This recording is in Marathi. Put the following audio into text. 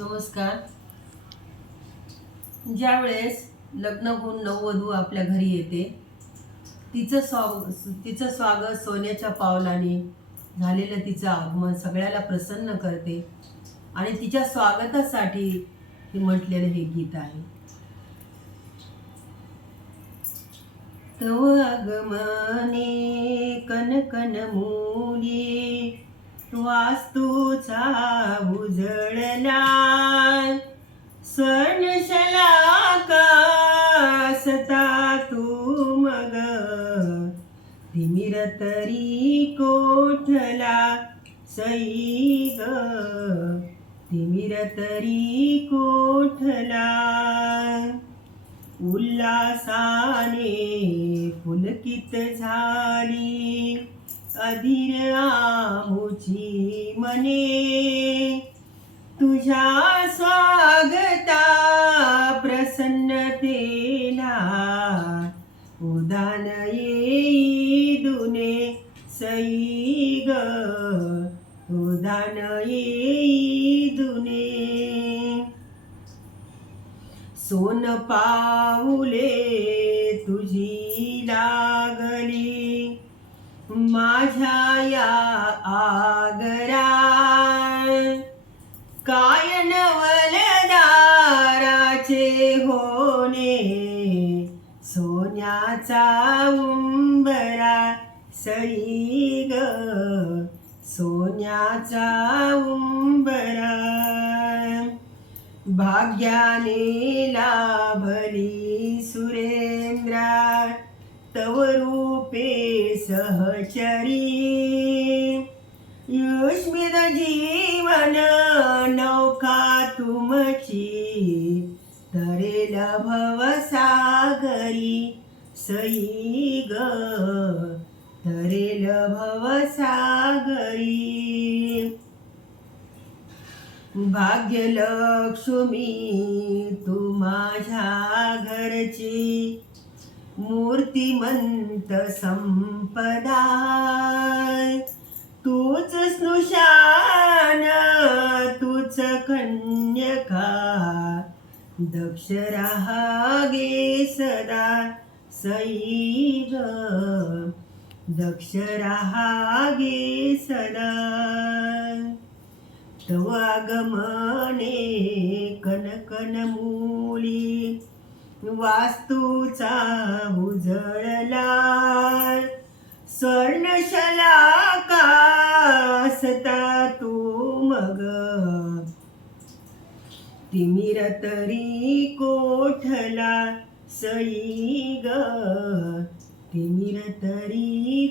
नमस्कार. ज्यावेळेस लग्न होऊन नववधू आपल्या घरी येते, तिचं स्वागत सोन्याच्या पावलाने झालेलं तिचं आगमन सगळ्याला प्रसन्न करते आणि तिच्या स्वागतासाठी हे म्हटलेलं हे गीत आहे. तव आगमने कनकन मुली वास्तूचा उजळला, स्वर्णशलाका सता तू मग तिमिर तरी कोठला सई ग, तिमिर तरी कोठला. उल्हासाने पुलकित झाली अधीर आमुची मने, तुझ्या स्वागता प्रसन्नतेला उदान येई दुने सई ग, उदान येई दुने. सोन पाऊले तुझी लागली माझ्या या आगरा, काय नवलदाराचे होणे सोन्याचा उंबरा सई ग, सोन्याचा उंबरा. भाग्याने लाभली सुरेंद्रा तव रूपे सहचरी, युष्मित जीवन नौका तुमची तरेल भवसागरी सई ग, तरेल भवसागरी. भाग्यलक्ष्मी तू माझ्या घरची मूर्तिमंत संपदा, तूच स्नुषान तूच कन्यका दक्ष राहागे सदा सई ग, दक्ष राहागे सदा. तव आगमने कनकन मुली वास्तूचा उजळला, स्वर्णशलाका सता तू मग तिमिर तरी कोठला सई ग, तिमिर तरी